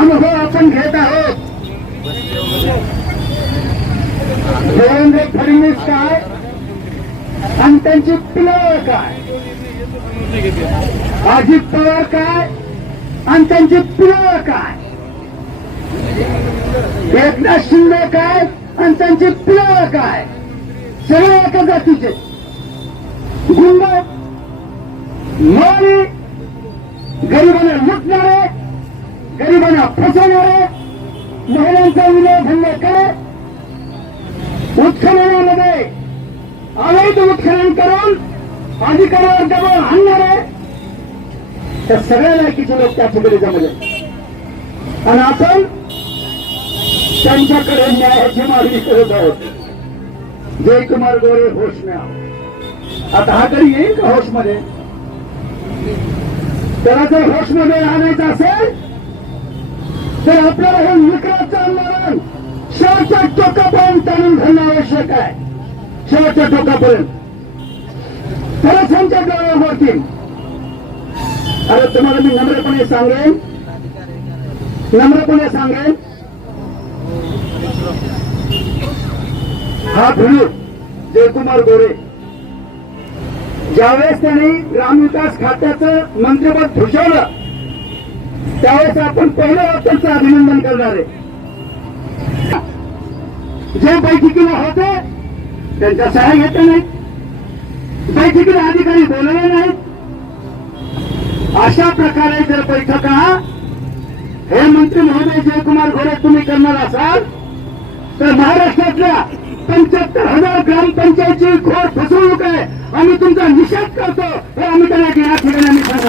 अनुभव आपण घेत आहोत. देवेंद्र फडणवीस काय आणि त्यांची पिलं काय, अजित पवार काय आणि त्यांची पिलं काय, एकनाथ शिंदे काय आणि त्यांची पिलं काय, सगळे एका जातीचे गुंड, मोरी, गरिबांना लुटणारे, गरिबांना फसवणारे, महिलांचा विनयभंग करत उत्खननामध्ये अवैध उत्खनन करून अधिकाऱ्यावर दबाव आणणारे त्या सगळ्या लायकीचे लोक त्या ठिकाणी जमले आणि आपण त्यांच्याकडे न्यायाची मागणी करत आहोत. जयकुमार गोरे होश में आओ. आता हा तरी येईल का होशमध्ये? त्याला जर होशमध्ये आणायचं असेल तर आपल्याला हे विक्राचं आंदोलन शेवटच्या टोकापर्यंत आणून घालणं आवश्यक आहे. शेवटच्या टोकापर्यंत तरच त्यांच्या डोळ्यावर होतील. अरे तुम्हाला मी नम्रपणे सांगेन हा भिडू जयकुमार गोरे ज्यावेळेस त्यांनी ग्रामविकास खात्याचं मंत्रिपद भूषवलं त्यावेळेस आपण पहिलं त्यांचं अभिनंदन करणार आहे. जे बैठकीला होते त्यांच्या सह्या घेतल्या नाहीत, बैठकीला अधिकारी बोलले नाहीत. अशा प्रकारे जर बैठका हे मंत्री महोदय जयकुमार गोरे तुम्ही करणार असाल तर महाराष्ट्रातल्या 75,000 ग्रामपंचायतची घोर फसवणूक आहे. आम्ही तुमचा निषेध करतो हे आम्ही त्यांना या ठिकाणी सांगतो.